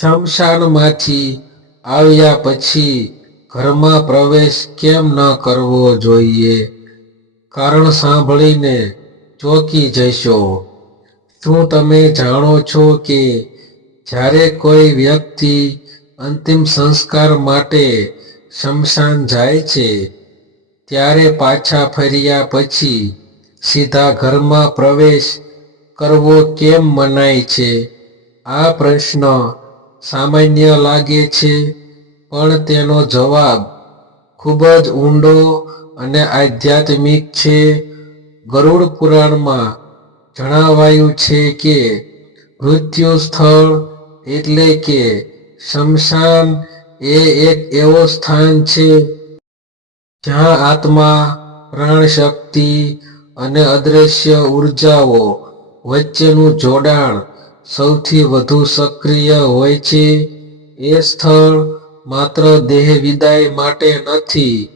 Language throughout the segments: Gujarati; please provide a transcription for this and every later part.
સ્મશાનમાંથી આવ્યા પછી ઘરમાં પ્રવેશ કેમ ન કરવો જોઈએ? કારણ સાંભળીને ચોકી જશો. શું તમે જાણો છો કે જ્યારે કોઈ વ્યક્તિ અંતિમ સંસ્કાર માટે શમશાન જાય છે, ત્યારે પાછા ફર્યા પછી સીધા ઘરમાં પ્રવેશ કરવો કેમ મનાય છે? આ પ્રશ્ન સામાન્ય લાગે છે, પણ તેનો જવાબ ખૂબ જ ઊંડો અને આધ્યાત્મિક છે. ગરુડ પુરાણમાં જણાવાયું છે કે મૃત્યુ સ્થળ એટલે કે શમશાન એ એક એવો સ્થાન છે જ્યાં આત્મા પ્રાણ શક્તિ અને અદ્રશ્ય ઉર્જાઓ વચ્ચેનું જોડાણ સૌથી વધુ સક્રિય હોય છે. એ સ્થળ માત્ર દેહ વિદાય માટે નથી,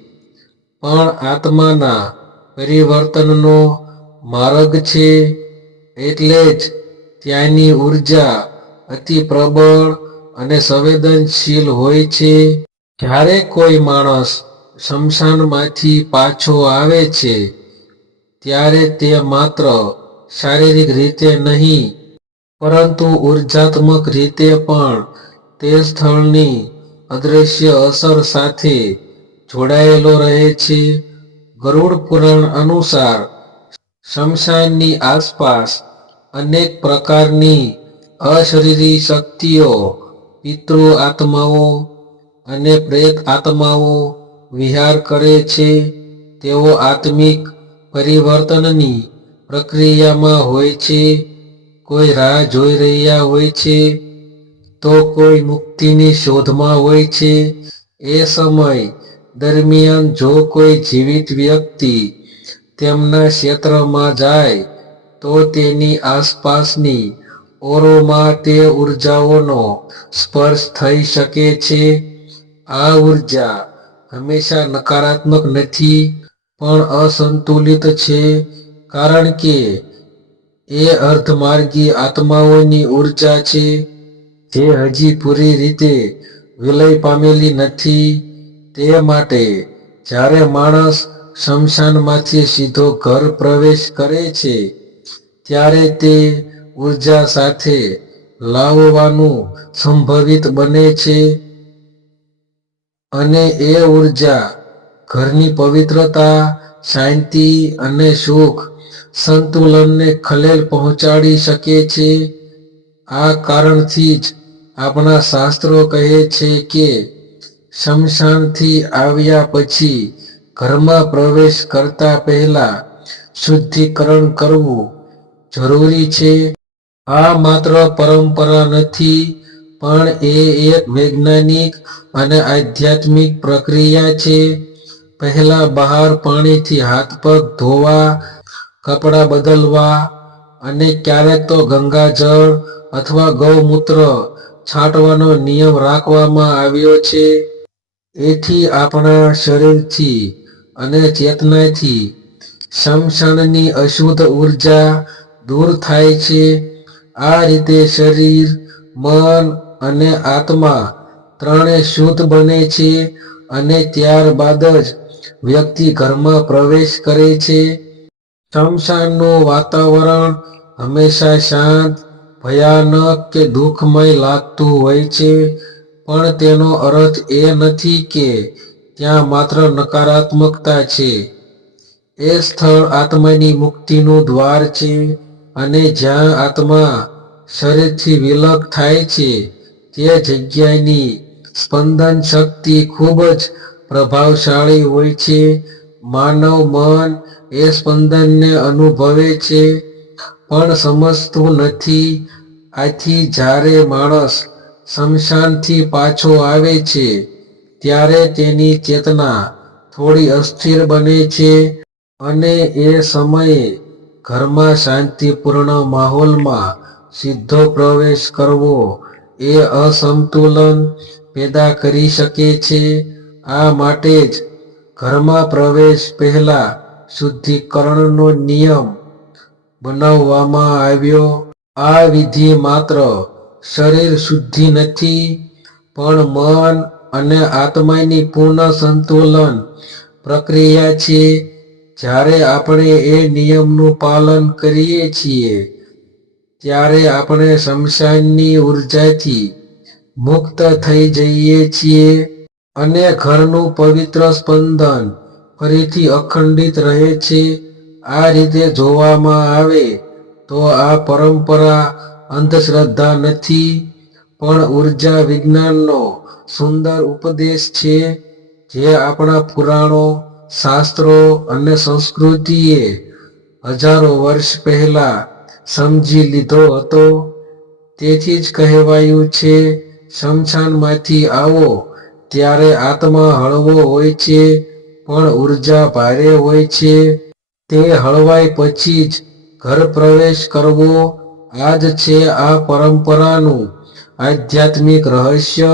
પણ આત્માના પરિવર્તનનો માર્ગ છે. એટલે જ ત્યાંની ઊર્જા અતિ પ્રબળ અને સંવેદનશીલ હોય છે. જ્યારે કોઈ માણસ સ્મશાનમાંથી પાછો આવે છે, ત્યારે તે માત્ર શારીરિક રીતે નહીં પરંતુ ઉર્જાત્મક રીતે પણ તે સ્થળની અદ્રશ્ય અસર સાથે જોડાયેલો રહે છે. ગરુડ પુરાણ અનુસાર, શમશાનની આસપાસ અનેક પ્રકારની અશરીરી શક્તિઓ, પિતૃ આત્માઓ અને પ્રેત આત્માઓ વિહાર કરે છે. તેઓ આત્મિક પરિવર્તનની પ્રક્રિયામાં હોય છે. કોઈ રાહ જોઈ રહ્યા હોય છે, તો કોઈ મુક્તિની શોધમાં હોય છે. એ સમય દરમિયાન જો કોઈ જીવિત વ્યક્તિ તેમના ક્ષેત્રમાં જાય, તો તેની આસપાસની ઓરોમાં તે ઉર્જાઓનો સ્પર્શ થઈ શકે છે. આ ઊર્જા હંમેશા નકારાત્મક નથી, પણ અસંતુલિત છે, કારણ કે એ અર્ધમાર્ગી આત્માઓની ઊર્જા છે, જે હજી પૂરી રીતે વિલય પામેલી નથી. તે માટે જ્યારે માણસ સ્મશાનમાંથી સીધો ઘર પ્રવેશ કરે છે, ત્યારે તે ઊર્જા સાથે લાવવાનું સંભવિત બને છે. અને એ ઊર્જા ઘરની પવિત્રતા, શાંતિ અને સુખ સંતુલનને ખલેલ પહોંચાડી શકે છે. આ કારણથી જ આપણા શાસ્ત્રો કહે છે કે, શમશાનથી આવ્યા પછી ઘરમાં પ્રવેશ કરતા પહેલા શુદ્ધિકરણ કરવું જરૂરી છે. આ માત્ર પરંપરા નથી, પણ એ એક વૈજ્ઞાનિક અને આધ્યાત્મિક પ્રક્રિયા છે. પહેલા બહાર પાણીથી હાથ પગ ધોવા કપડાં બદલવા અને ક્યારેક તો ગંગાજળ અથવા ગૌમૂત્ર છાંટવાનો નિયમ રાખવામાં આવ્યો છે. એથી આપણા શરીરથી અને ચેતનાથી શમશાનની અશુદ્ધ ઊર્જા દૂર થાય છે. આ રીતે શરીર, મન અને આત્મા ત્રણે શુદ્ધ બને છે અને ત્યારબાદ જ વ્યક્તિ ઘરમાં પ્રવેશ કરે છે. સ્મશાનનું વાતાવરણ હંમેશા શાંત, ભયાનક કે દુઃખમય લાગતું હોય છે. પણ તેનો અર્થ એ નથી કે ત્યાં માત્ર નકારાત્મકતા છે. એ સ્થળ આત્માની મુક્તિનું દ્વાર છે અને જ્યાં આત્મા શરીરથી વિલગ થાય છે, તે જગ્યાની સ્પંદન શક્તિ ખૂબ જ પ્રભાવશાળી હોય છે. માનવ મન એ સ્પંદનને અનુભવે છે. પણ સમજતું નથી. આથી જ્યારે માણસ સ્મશાનથી પાછો આવે છે, ત્યારે તેની ચેતના થોડી અસ્થિર બને છે અને એ સમયે ઘરમાં શાંતિપૂર્ણ માહોલમાં સીધો પ્રવેશ કરવો એ અસંતુલન પેદા કરી શકે છે. આ માટે જ ઘરમાં પ્રવેશ પહેલા શુદ્ધિકરણનો નિયમ બનાવવામાં આવ્યો. આ વિધિ માત્ર શરીર શુદ્ધિ નથી, પણ મન અને આત્માની પૂર્ણ સંતુલન પ્રક્રિયા છે. જ્યારે આપણે એ નિયમનું પાલન કરીએ છીએ, ત્યારે આપણે શમશાનની ઉર્જાથી મુક્ત થઈ જઈએ છીએ અને ઘરનું પવિત્ર સ્પંદન ફરીથી અખંડિત રહે છે, આ રીતે જોવામાં આવે તો આ પરંપરા અંધશ્રદ્ધા નથી, પણ ઊર્જા વિજ્ઞાનનો સુંદર ઉપદેશ છે, જે આપણા પુરાણો, શાસ્ત્રો અને સંસ્કૃતિએ હજારો વર્ષ પહેલા સમજી લીધો હતો. તેથી જ કહેવાયું છે, શમશાનમાંથી આવો, ત્યારે આત્મા હળવો હોય છે પણ ઊર્જા ભારે હોય છે. તે હળવાઈ પછી જ ઘર પ્રવેશ કરવો આ જ છે આ પરંપરાનું આધ્યાત્મિક રહસ્ય.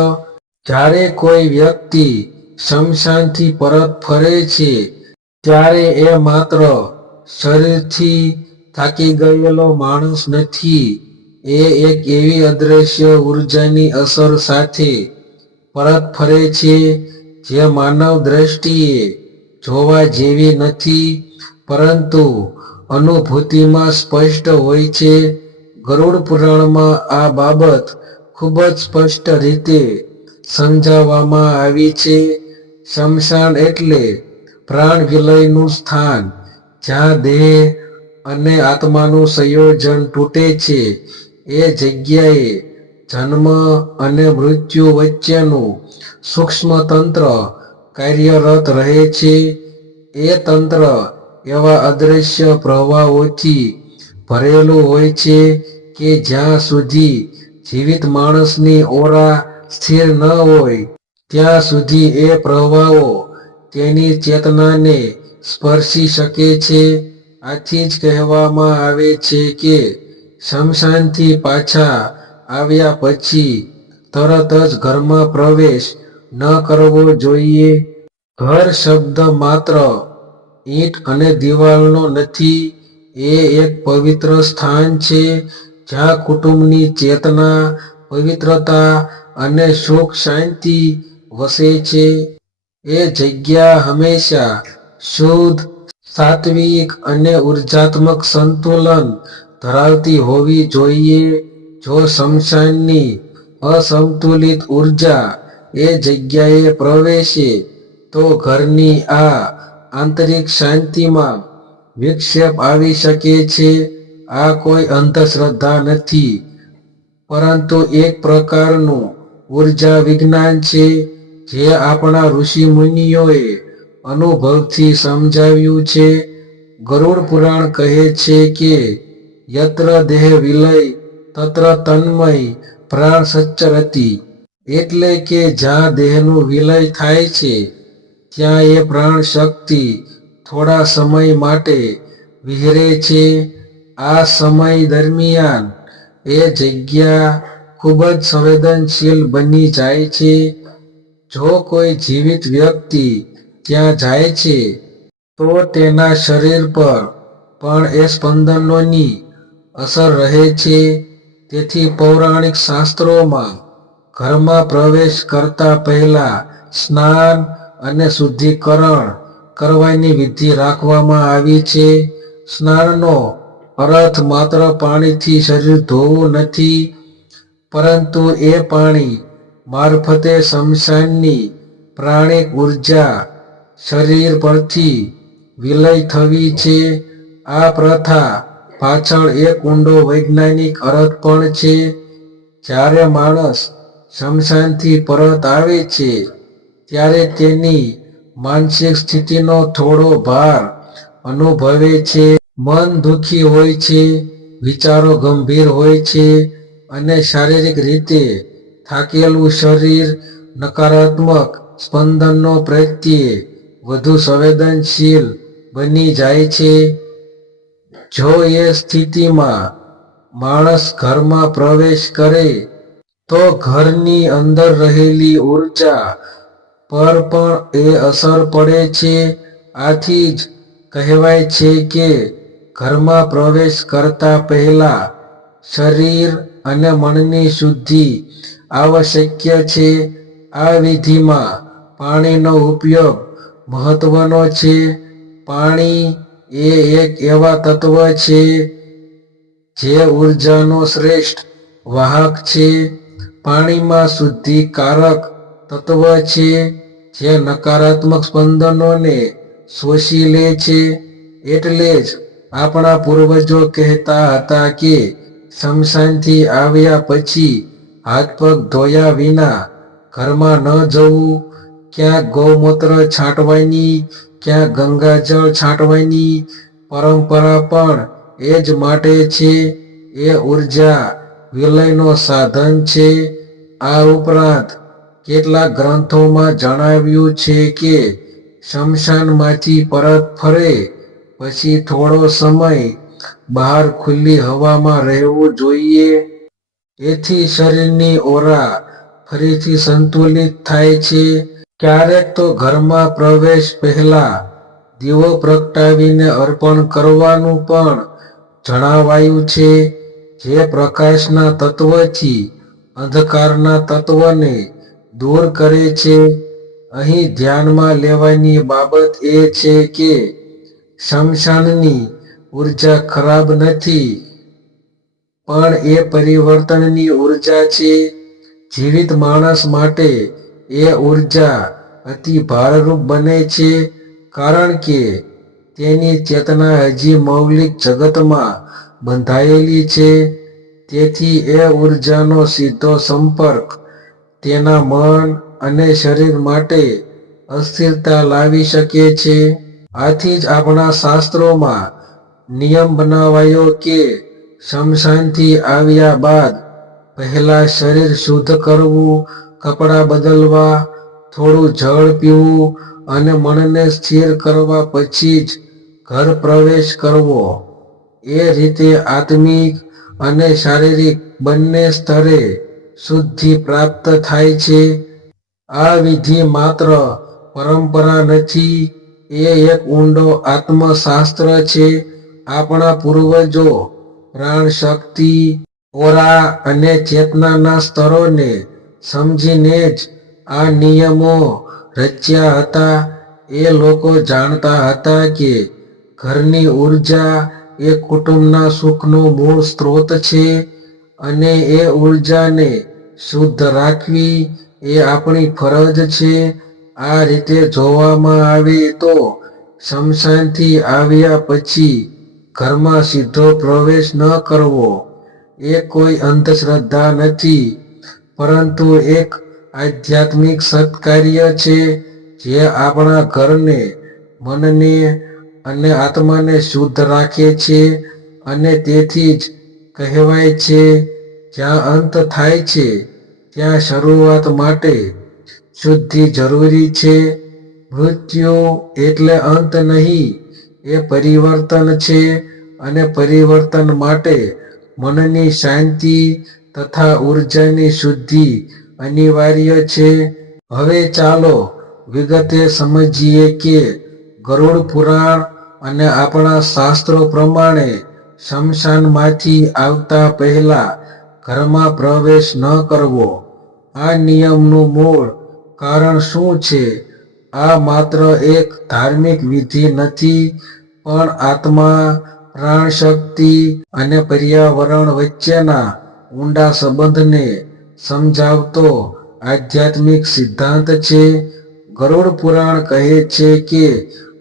જ્યારે કોઈ વ્યક્તિ શમશાનથી પરત ફરે છે, ત્યારે એ માત્ર શરીરથી થાકી ગયેલો માણસ નથી. એ એક એવી અદ્રશ્ય ઉર્જાની અસર સાથે પરત ફરે છે, જે માનવ દ્રષ્ટિએ જોવા જેવી નથી, પરંતુ અનુભૂતિમાં સ્પષ્ટ હોય છે. ગરુડ પુરાણમાં આ બાબત ખૂબ જ સ્પષ્ટ રીતે સમજાવવામાં આવી છે. શમશાન એટલે પ્રાણ વિલયનું સ્થાન, જ્યાં દેહ અને આત્માનું સંયોજન તૂટે છે. એ જગ્યાએ જન્મ અને મૃત્યુ વચ્ચેનું સૂક્ષ્મ તંત્ર કાર્યરત રહે છે. એ તંત્ર એવા અદ્રશ્ય પ્રવાહોથી ભરેલું હોય છે કે જ્યાં સુધી જીવિત માણસની ઓરા સ્થિર ન હોય, ત્યાં સુધી એ પ્રવાહો તેની ચેતનાને સ્પર્શી શકે છે. આથી જ કહેવામાં આવે છે કે શમશાનથી પાછા આવ્યા પછી તરત જ ઘરમાં પ્રવેશ ન કરવો જોઈએ. ઘર શબ્દ માત્ર ઈંટ અને દિવાલનો નથી, એ એક પવિત્ર સ્થાન છે જ્યાં કુટુંબની ચેતના, પવિત્રતા અને સુખ શાંતિ વસે છે. એ જગ્યા હંમેશા શુદ્ધ, સાત્વિક અને ઉર્જાત્મક સંતુલન ધરાવતી હોવી જોઈએ. જો શમશાનની અસંતુલિત ઊર્જા એ જગ્યાએ પ્રવેશે તો ઘરની આ આંતરિક શાંતિમાં વિક્ષેપ આવી શકે છે. આ કોઈ અંધશ્રદ્ધા નથી, પરંતુ એક પ્રકારનું ઊર્જા વિજ્ઞાન છે જે આપણા ઋષિ મુનિઓએ અનુભવથી સમજાવ્યું છે. ગરુડ પુરાણ કહે છે કે, યત્ર દેહ વિલય, તત્ર તન્મય, પ્રાણ સચ્ચરતી. એટલે કે જ્યાં દેહનું વિલય થાય છે, ત્યાં એ પ્રાણ શક્તિ થોડા સમય માટે વિહરે છે. આ સમય દરમિયાન એ જગ્યા ખૂબ જ સંવેદનશીલ બની જાય છે. જો કોઈ જીવિત વ્યક્તિ ત્યાં જાય છે, તો તેના શરીર પર પણ એ સ્પંદનોની અસર રહે છે. તેથી પૌરાણિક શાસ્ત્રોમાં ઘરમાં પ્રવેશ કરતા પહેલા સ્નાન અને શુદ્ધિકરણ કરવાની વિધિ રાખવામાં આવી છે. સ્નાનનો અર્થ માત્ર પાણીથી શરીર ધોવું નથી, પરંતુ એ પાણી મારફતે શમશાનની પ્રાણિક ઊર્જા શરીર પરથી વિલય થવી છે. આ પ્રથા પાછળ એક ઊંડો વૈજ્ઞાનિક અર્થ પણ છે. જ્યારે માણસ શમશાનથી પરત આવે છે, ત્યારે તેની માનસિક સ્થિતિનો થોડો ભાર અનુભવે છે. મન દુઃખી હોય છે, વિચારો ગંભીર હોય છે અને શારીરિક રીતે થાકેલું શરીર નકારાત્મક સ્પંદનો પ્રત્યે વધુ સંવેદનશીલ બની જાય છે. જો એ સ્થિતિમાં માણસ ઘરમાં પ્રવેશ કરે તો ઘરની અંદર રહેલી ઊર્જા પર પણ એ અસર પડે છે. આથી જ કહેવાય છે કે ઘરમાં પ્રવેશ કરતા પહેલા શરીર અને મનની શુદ્ધિ આવશ્યક છે. આ વિધિમાં પાણીનો ઉપયોગ મહત્વનો છે. પાણી એ એક એવા તત્વ છે જે ઉર્જાનો શ્રેષ્ઠ વાહક છે. પાણીમાં શુદ્ધિકારક તત્વ છે, જે નકારાત્મક સ્પંદનોને શોષી લે છે. એટલે જ આપણા પૂર્વજો કહેતા હતા કે, શમશાનથી આવ્યા પછી હાથ પગ ધોયા વિના ઘરમાં ન જવું. ક્યાં ગૌમૂત્ર છાંટવાની, ક્યાં ગંગાજળ છાંટવાની, પરંપરા પણ એ જ માટે છે. એ ઊર્જા વિલયનો સાધન છે. આ ઉપરાંત કેટલાક ગ્રંથોમાં જણાવ્યું છે કે શમશાનમાંથી પરત ફરે, પછી થોડો સમય બહાર ખુલ્લી હવામાં રહેવું જોઈએ. એથી શરીરની ઓરા ફરીથી સંતુલિત થાય છે. ક્યારેક તો ઘરમાં પ્રવેશ પહેલા દીવો પ્રગટાવીને અર્પણ કરવાનું પણ જણાવાયું છે. જે પ્રકાશના તત્વથી અંધકારના તત્વને દૂર કરે છે, અહીં ધ્યાનમાં લેવાની બાબત એ છે કે શમશાનની ઊર્જા ખરાબ નથી, પણ એ પરિવર્તનની ઊર્જા છે. જીવિત માણસ માટે એ ઊર્જા અતિ ભારરૂપ બને છે, કારણ કે તેની ચેતના હજી મૌલિક જગતમાં બંધાયેલી છે. તેથી એ ઉર્જાનો સીધો સંપર્ક તેના મન અને શરીર માટે અસ્થિરતા લાવી શકે છે. આથી જ આપણા શાસ્ત્રોમાં નિયમ બનાવાયો કે શમશાનથી આવ્યા બાદ પહેલા શરીર શુદ્ધ કરવું, કપડાં બદલવા, થોડું જળ પીવું અને મનને સ્થિર કરવા પછી જ ઘર પ્રવેશ કરવો. એ રીતે આત્મિક અને શારીરિક બંને સ્તરે શુદ્ધિ પ્રાપ્ત થાય છે. આ વિધિ માત્ર પરંપરા નથી, એ એક ઊંડો આત્મશાસ્ત્ર છે. આપણા પૂર્વજો પ્રાણ શક્તિ, ઓરા અને ચેતનાના સ્તરોને સમજીને જ આ નિયમો રચ્યા હતા. એ લોકો જાણતા હતા કે ઘરની ઊર્જા એ કુટુંબના સુખનો મૂળ સ્ત્રોત છે અને એ ઉર્જાને શુદ્ધ રાખવી એ આપણી ફરજ છે. આ રીતે જોવામાં આવે તો શમશાનથી આવ્યા પછી ઘરમાં સીધો પ્રવેશ ન કરવો એ કોઈ અંધશ્રદ્ધા નથી, પરંતુ એક આધ્યાત્મિક સત્કાર્ય છે જે આપણા ઘરને, મનને અને આત્માને શુદ્ધ રાખે છે અને તેથી જ કહેવાય છે, જ્યાં અંત થાય છે, ત્યાં શરૂઆત માટે શુદ્ધિ જરૂરી છે. મૃત્યુ એટલે અંત નહીં, એ પરિવર્તન છે અને પરિવર્તન માટે મનની શાંતિ તથા ઉર્જાની શુદ્ધિ અનિવાર્ય છે. હવે ચાલો વિગતે સમજીએ કે ગરુડ પુરાણ અને આપણા શાસ્ત્રો પ્રમાણે શમશાનમાંથી આવતા પહેલા ઘરમાં પ્રવેશ ન કરવો. આ નિયમનું મૂળ કારણ શું છે? આ માત્ર એક ધાર્મિક વિધિ નથી, પણ આત્મા પ્રાણ શક્તિ અને પર્યાવરણ વચ્ચેના ઊંડા સંબંધને સમજાવતો આધ્યાત્મિક સિદ્ધાંત છે. ગરુડ પુરાણ કહે છે કે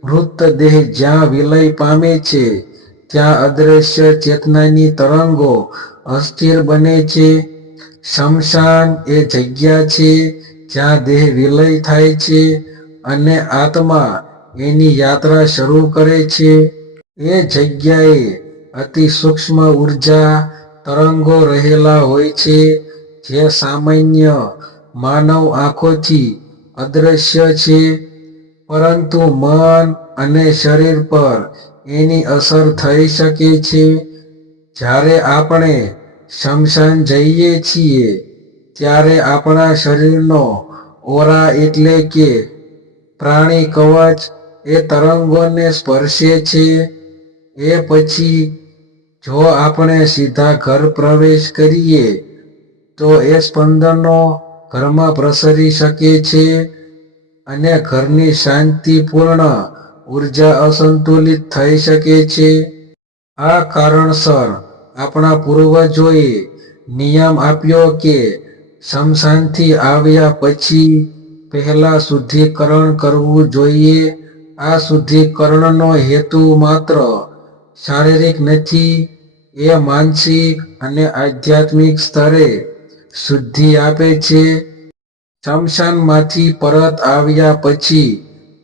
મૃતદેહ જ્યાં વિલય પામે છે, ત્યાં અદ્રશ્ય ચેતનાની તરંગો અસ્થિર બને છે. શમશાન એ જગ્યા છે, જ્યાં દેહ વિલય થાય છે અને આત્મા એની યાત્રા શરૂ કરે છે. એ જગ્યાએ અતિ સૂક્ષ્મ ઊર્જા તરંગો રહેલા હોય છે, જે સામાન્ય માનવ આંખોથી અદ્રશ્ય છે. પરંતુ મન અને શરીર પર એની અસર થઈ શકે છે. જ્યારે આપણે શમશાન જઈએ છીએ, ત્યારે આપણા શરીરનો ઓરા એટલે કે પ્રાણી કવચ એ તરંગોને સ્પર્શે છે. એ પછી જો આપણે સીધા ઘર પ્રવેશ કરીએ, તો એ સ્પંદનો ઘરમાં પ્રસરી શકે છે. અને ઘરની શાંતિપૂર્ણ ઊર્જા અસંતુલિત થઈ શકે છે. આ કારણસર આપણા પૂર્વજોએ નિયમ આપ્યો કે શમશાનથી આવ્યા પછી પહેલા શુદ્ધિકરણ કરવું જોઈએ. આ શુદ્ધિકરણનો હેતુ માત્ર શારીરિક નથી, એ માનસિક અને આધ્યાત્મિક સ્તરે શુદ્ધિ આપે છે. શમશાનમાંથી પરત આવ્યા પછી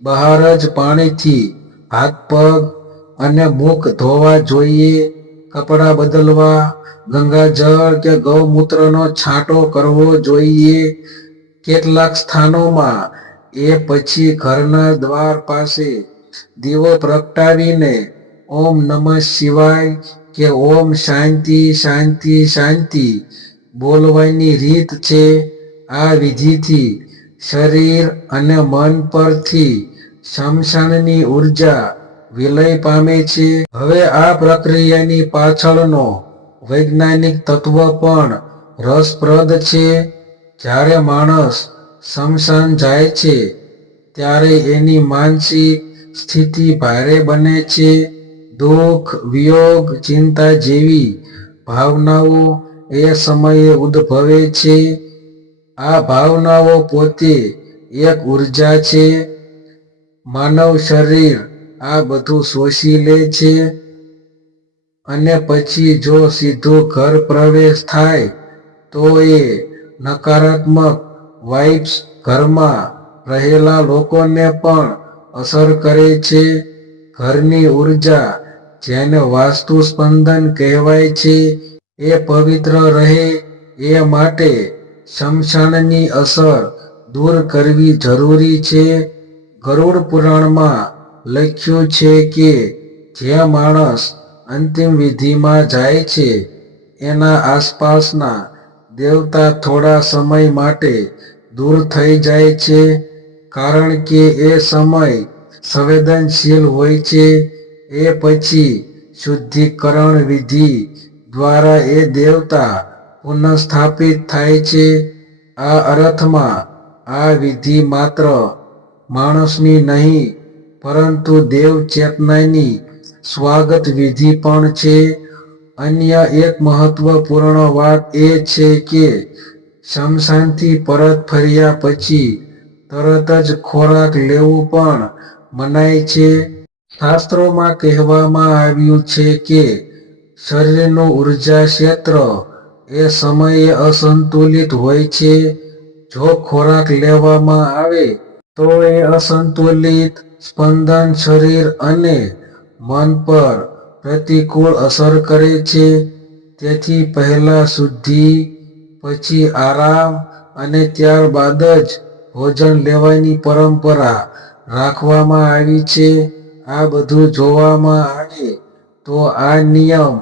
બહાર જ પાણીથી હાથ પગ અને મુખ ધોવા જોઈએ, કપડાં બદલવા, ગંગાજળ કે ગૌમૂત્રનો છાંટો કરવો જોઈએ. કેટલાક સ્થાનોમાં એ પછી ઘરના દ્વાર પાસે દીવો પ્રગટાવીને ઓમ નમઃ શિવાય કે ઓમ શાંતિ શાંતિ શાંતિ બોલવાની રીત છે. આ વિધિથી શરીર અને મન પરથી શમશાનની ઊર્જા વિલય પામે છે. હવે આ પ્રક્રિયાની પાછળનો વૈજ્ઞાનિક તત્વ પણ રસપ્રદ છે. જ્યારે માણસ શમશાન જાય છે, ત્યારે એની માનસિક સ્થિતિ ભારે બને છે. દુઃખ, વિયોગ, ચિંતા જેવી ભાવનાઓ એ સમયે ઉદ્ભવે છે. આ ભાવનાઓ પોતે એક ઊર્જા છે. માનવ શરીર આ બધું શોષી લે છે. અને પછી જો સીધો ઘર પ્રવેશ થાય, તો એ નકારાત્મક વાઇબ્સ ઘરમાં રહેલા લોકોને પણ અસર કરે છે. ઘરની ઊર્જા જેને વાસ્તુ સ્પંદન કહેવાય છે, એ પવિત્ર રહે એ માટે શમશાનની અસર દૂર કરવી જરૂરી છે. ગરુડ પુરાણમાં લખ્યું છે કે જે માણસ અંતિમ વિધિમાં જાય છે, એના આસપાસના દેવતા થોડા સમય માટે દૂર થઈ જાય છે, કારણ કે એ સમય સંવેદનશીલ હોય છે. એ પછી શુદ્ધિકરણ વિધિ દ્વારા એ દેવતા પુનઃસ્થાપિત થાય છે. આ અર્થમાં આ વિધિ માત્ર માણસની નહીં, પરંતુ દેવ ચેતનાની સ્વાગત વિધિ પણ છે. અન્ય એક મહત્વપૂર્ણ વાત એ છે કે શમશાનથી પરત ફર્યા પછી તરત જ ખોરાક લેવું પણ મનાય છે. શાસ્ત્રોમાં કહેવામાં આવ્યું છે કે શરીરનું ઊર્જા ક્ષેત્ર એ સમયે અસંતુલિત હોય છે. જો ખોરાક લેવામાં આવે, તો એ અસંતુલિત સ્પંદન શરીર અને મન પર પ્રતિકૂળ અસર કરે છે. તેથી પહેલા શુદ્ધિ, પછી આરામ અને ત્યારબાદ જ ભોજન લેવાની પરંપરા રાખવામાં આવી છે. આ બધું જોવામાં આવે તો આ નિયમ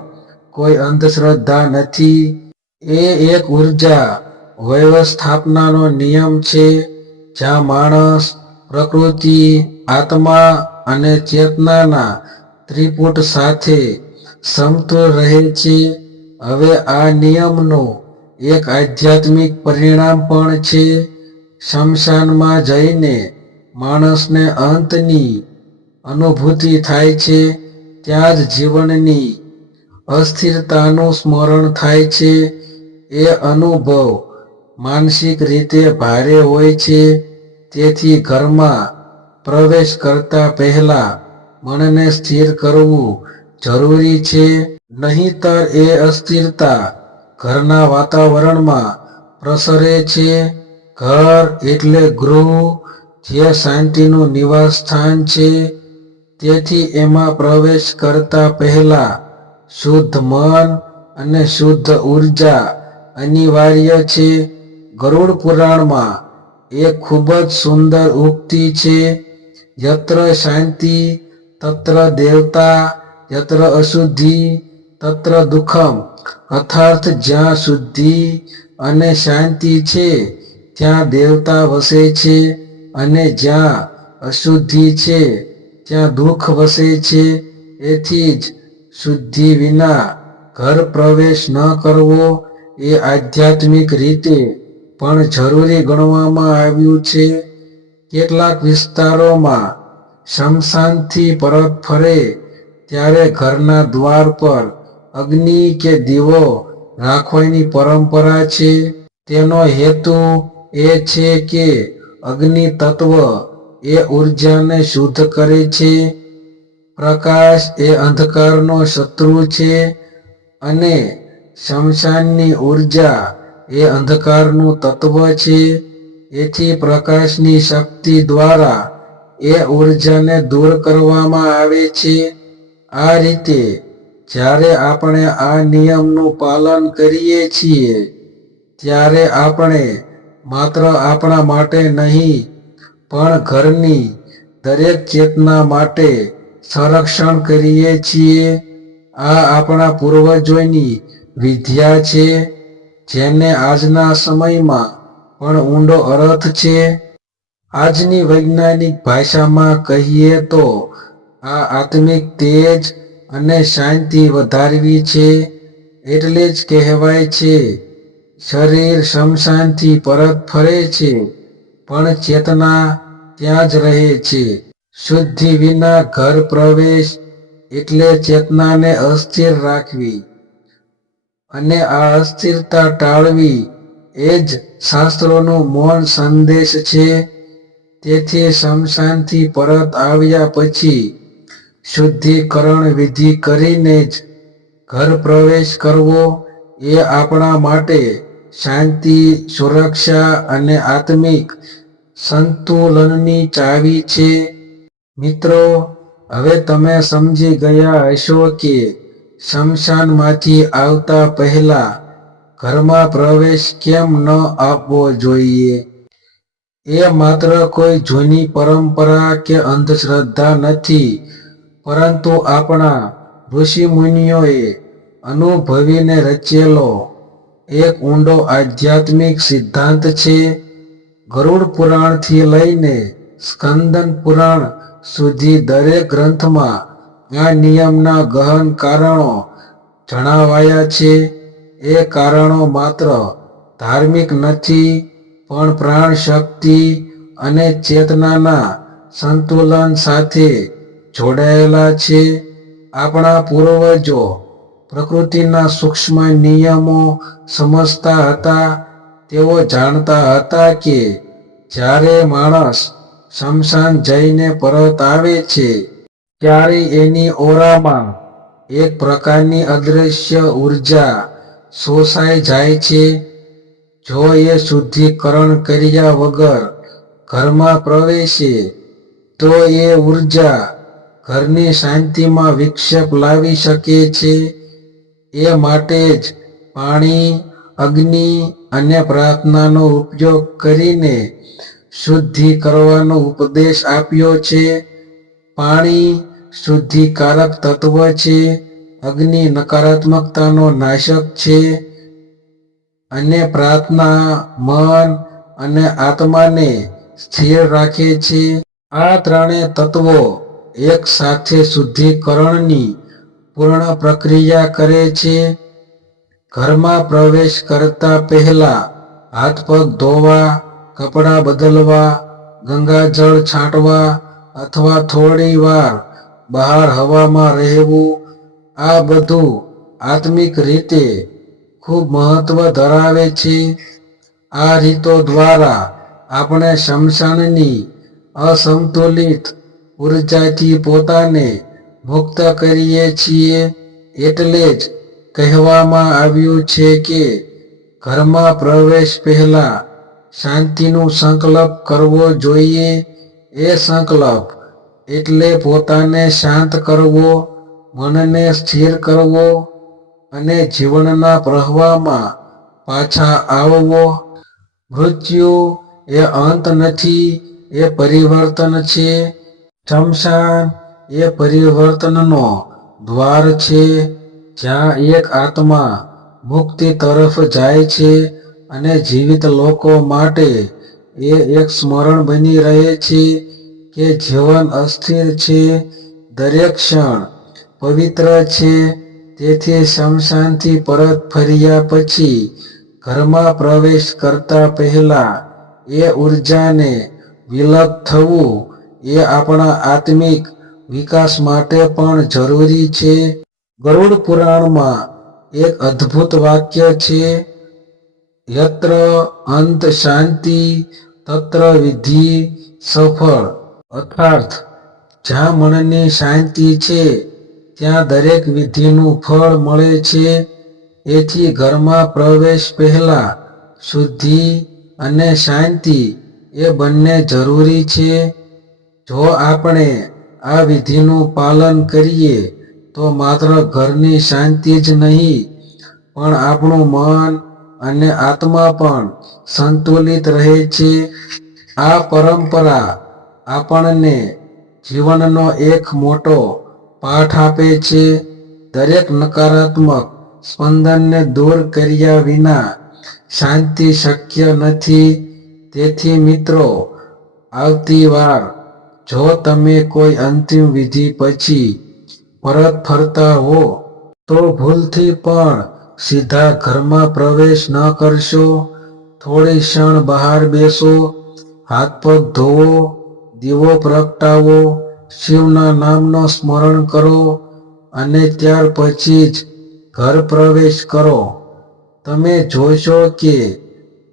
કોઈ અંધશ્રદ્ધા નથી. એ એક ઊર્જા વ્યવસ્થાપનાનો નિયમ છે, જ્યાં માણસ, પ્રકૃતિ, આત્મા અને ચેતનાના ત્રિપુટ સાથે સમતોલ રહે છે. હવે આ નિયમનો એક આધ્યાત્મિક પરિણામ પણ છે. શમશાનમાં જઈને માણસને અંતની અનુભૂતિ થાય છે, ત્યાં જ જીવનની અસ્થિરતાનું સ્મરણ થાય છે. એ અનુભવ માનસિક રીતે ભારે હોય છે. તેથી ઘરમાં પ્રવેશ કરતા પહેલા મનને સ્થિર કરવું જરૂરી છે. નહીંતર એ અસ્થિરતા ઘરના વાતાવરણમાં પ્રસરે છે. ઘર એટલે ગૃહ, જે શાંતિનું નિવાસ સ્થાન છે. તેથી એમાં પ્રવેશ કરતા પહેલા શુદ્ધ મન અને શુદ્ધ ઊર્જા અનિવાર્ય છે. ગરુડ પુરાણમાં એક ખૂબ જ સુંદર ઉક્તિ છે. યત્ર શાંતિ, તત્ર દેવતા, યત્ર અશુદ્ધિ, તત્ર દુઃખમ. અર્થાર્થ જ્યાં શુદ્ધિ અને શાંતિ છે, ત્યાં દેવતા વસે છે અને જ્યાં અશુદ્ધિ છે, ત્યાં દુઃખ વસે છે. એથી જ શુદ્ધિ વિના ઘર પ્રવેશ ન કરવો એ આધ્યાત્મિક રીતે પણ જરૂરી ગણવામાં આવ્યું છે. કેટલાક વિસ્તારોમાં શમશાનથી પરત ફરે ત્યારે ઘરના દ્વાર પર અગ્નિ કે દીવો રાખવાની પરંપરા છે. તેનો હેતુ એ છે કે અગ્નિ તત્વ એ ઉર્જાને શુદ્ધ કરે છે. પ્રકાશ એ અંધકારનો શત્રુ છે અને શમશાનની ઊર્જા એ અંધકારનું તત્વ છે. એથી પ્રકાશની શક્તિ દ્વારા એ ઉર્જાને દૂર કરવામાં આવે છે. આ રીતે જ્યારે આપણે આ નિયમનું પાલન કરીએ છીએ, ત્યારે આપણે માત્ર આપણા માટે નહીં, પણ ઘરની દરેક ચેતના માટે સંરક્ષણ કરીએ છીએ. આ આપણા પૂર્વજોની વિદ્યા છે, જેને આજના સમયમાં પણ ઊંડો અર્થ છે. આજની વૈજ્ઞાનિક ભાષામાં કહીએ તો, આ આત્મિક તેજ અને શાંતિ વધારવી છે, એટલે જ કહેવાય છે, શરીર શમશાનથી પરત ફરે છે, પણ ચેતના ત્યાં જ રહે છે. શુદ્ધિ વિના ઘર પ્રવેશ એટલે ચેતનાને અસ્થિર રાખવી. અને આ અસ્થિરતા ટાળવી એ જ શાસ્ત્રોનો મૌન સંદેશ છે. તેથી શમશાનથી પરત આવ્યા પછી શુદ્ધિકરણ વિધિ કરીને જ ઘર પ્રવેશ કરવો એ આપણા માટે શાંતિ, સુરક્ષા અને આત્મિક સંતુલનની ચાવી છે. મિત્રો, હવે તમે સમજી ગયા હશો કે શમશાનમાંથી આવતા પહેલા ઘરમાં પ્રવેશ કેમ ન આપવો જોઈએ? એ માત્ર કોઈ જૂની પરંપરા કે અંધશ્રદ્ધા નથી, પરંતુ આપણા ઋષિ મુનિઓએ અનુભવીને રચેલો એક ઊંડો આધ્યાત્મિક સિદ્ધાંત છે. ગરુડ પુરાણથી લઈને સ્કંદન પુરાણ સુધી દરેક ગ્રંથમાં આ નિયમના ગહન કારણો જણાવાયા છે. એ કારણો માત્ર ધાર્મિક નથી, પણ પ્રાણ શક્તિ અને ચેતનાના સંતુલન સાથે જોડાયેલા છે. આપણા પૂર્વજો પ્રકૃતિના સૂક્ષ્મ નિયમો સમજતા હતા. તેઓ જાણતા હતા કે જ્યારે માણસ શમશાન જઈને પરત આવે છે ત્યારે એની ઓરામાં એક પ્રકારની અદૃશ્ય ઊર્જા શોષાઈ જાય છે. જો એ શુદ્ધિકરણ કર્યા વગર ઘરમાં પ્રવેશે, તો એ ઊર્જા ઘરની શાંતિમાં વિક્ષેપ લાવી શકે છે. એ માટે જ પાણી, અગ્નિ અને પ્રાર્થનાનો ઉપયોગ કરીને શુદ્ધિ કરવાનો ઉપદેશ આપ્યો છે. પાણી શુદ્ધિકારક તત્વ છે. અગ્નિ નકારાત્મકતાનો નાશક છે. અને પ્રાર્થના મન અને આત્માને સ્થિર રાખે છે. આ ત્રણેય તત્વો એક સાથે શુદ્ધિકરણની પૂર્ણ પ્રક્રિયા કરે છે. ઘરમાં પ્રવેશ કરતા પહેલા હાથ પગ ધોવા, કપડાં બદલવા ગંગાજળ છાંટવા અથવા થોડી વાર બહાર હવામાં રહેવું, આ બધું આત્મિક રીતે ખૂબ મહત્વ ધરાવે છે. આ રીતો દ્વારા આપણે શમશાનની અસંતુલિત ઉર્જાથી પોતાને મુક્ત કરીએ છીએ એટલે જ કહેવામાં આવ્યું છે કે ઘરમાં પ્રવેશ પહેલાં શાંતિનું સંકલ્પ કરવો જોઈએ. એ સંકલ્પ એટલે પોતાને શાંત કરવો, મનને સ્થિર કરવો અને જીવનના પ્રવાહમાં પાછા આવવો. મૃત્યુ એ અંત નથી, એ પરિવર્તન છે. શમશાન એ પરિવર્તનનો દ્વાર છે. જ્યાં એક આત્મા મુક્તિ તરફ જાય છે અને જીવિત લોકો માટે એ એક સ્મરણ બની રહે છે. કે જીવન અસ્થિર છે, દરેક ક્ષણ પવિત્ર છે. તેથી શમશાનથી પરત ફર્યા પછી ઘરમાં પ્રવેશ કરતા પહેલા એ ઉર્જાને વિલપ થવું એ આપણા આત્મિક વિકાસ માટે પણ જરૂરી છે. ગરુડ પુરાણમાં એક અદ્ભુત વાક્ય છે, યત્ર અંત શાંતિ, તત્ર વિધિ, સફળ. અર્થાત જ્યાં મનની શાંતિ છે, ત્યાં દરેક વિધિનું ફળ મળે છે. એથી ઘરમાં પ્રવેશ પહેલા શુદ્ધિ અને શાંતિ એ બંને જરૂરી છે. જો આપણે આ વિધિનું પાલન કરીએ, તો માત્ર ઘરની શાંતિ જ નહીં, પણ આપણું મન અને આત્મા પણ સંતુલિત રહે છે. આ પરંપરા આપણને જીવનનો એક મોટો પાઠ આપે છે, દરેક નકારાત્મક સ્પંદનને દૂર કર્યા વિના શાંતિ શક્ય નથી. તેથી મિત્રો, આવતી વાર જો તમે કોઈ અંતિમ વિધિ પછી પરત ફરતા હો, તો ભૂલથી પણ સીધા ઘરમાં પ્રવેશ ન કરશો. થોડી ક્ષણ બહાર બેસો, હાથ પગ ધોવો દીવો પ્રગટાવો, શિવના નામનો સ્મરણ કરો અને ત્યાર પછી જ ઘર પ્રવેશ કરો. તમે જોશો કે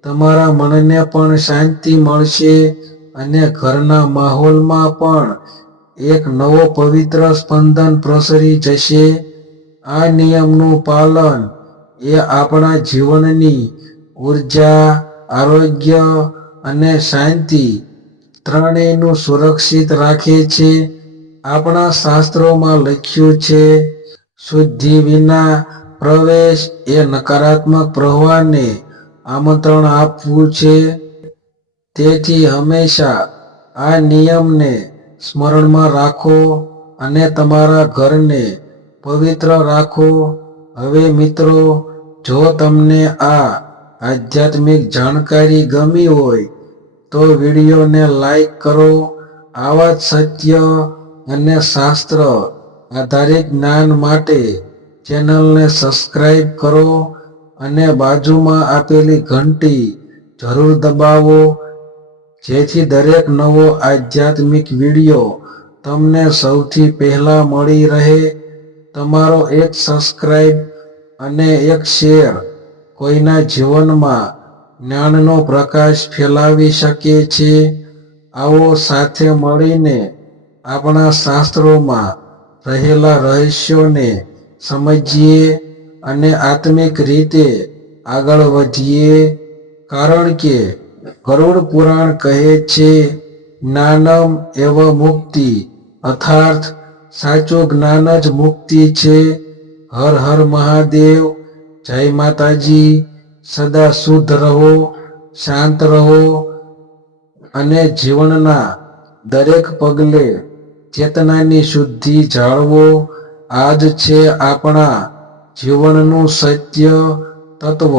તમારા મનને પણ શાંતિ મળશે અને ઘરના માહોલમાં પણ એક નવો પવિત્ર સ્પંદન પ્રસરી જશે. આ નિયમનું પાલન એ આપણા જીવનની ઊર્જા, આરોગ્ય અને શાંતિ ત્રણેયનું સુરક્ષિત રાખે છે. આપણા શાસ્ત્રોમાં લખ્યું છે, શુદ્ધિ વિના પ્રવેશ એ નકારાત્મક પ્રવાહને આમંત્રણ આપવું છે. તેથી હંમેશા આ નિયમને સ્મરણમાં રાખો અને તમારા ઘરને પવિત્ર રાખો. હવે મિત્રો, જો તમને આ આધ્યાત્મિક જાણકારી ગમી હોય તો વિડીયોને લાઈક કરો. આવા જ સત્ય અને શાસ્ત્ર આધારિત જ્ઞાન માટે ચેનલને સબસ્ક્રાઈબ કરો અને બાજુમાં આપેલી ઘંટી જરૂર દબાવો. જેથી દરેક નવો આધ્યાત્મિક વીડિયો તમને સૌથી પહેલા મળી રહે. તમારો એક સબસ્ક્રાઈબ અને એક શેર કોઈના જીવનમાં જ્ઞાનનો પ્રકાશ ફેલાવી શકે છે આવો સાથે મળીને આપણા શાસ્ત્રોમાં રહેલા રહસ્યોને સમજીએ અને આત્મિક રીતે આગળ વધીએ. કારણ કે ગરુડ પુરાણ કહે છે, જ્ઞાનમ એવ મુક્તિ. અર્થાર્થ સાચું જ્ઞાન જ મુક્તિ છે. હર હર મહાદેવ, જય માતાજી. સદા શુદ્ધ રહો, શાંત રહો અને જીવનના દરેક પગલે ચેતનાની શુદ્ધિ જાળવો. આજ છે આપણા જીવનનું સત્ય તત્વ.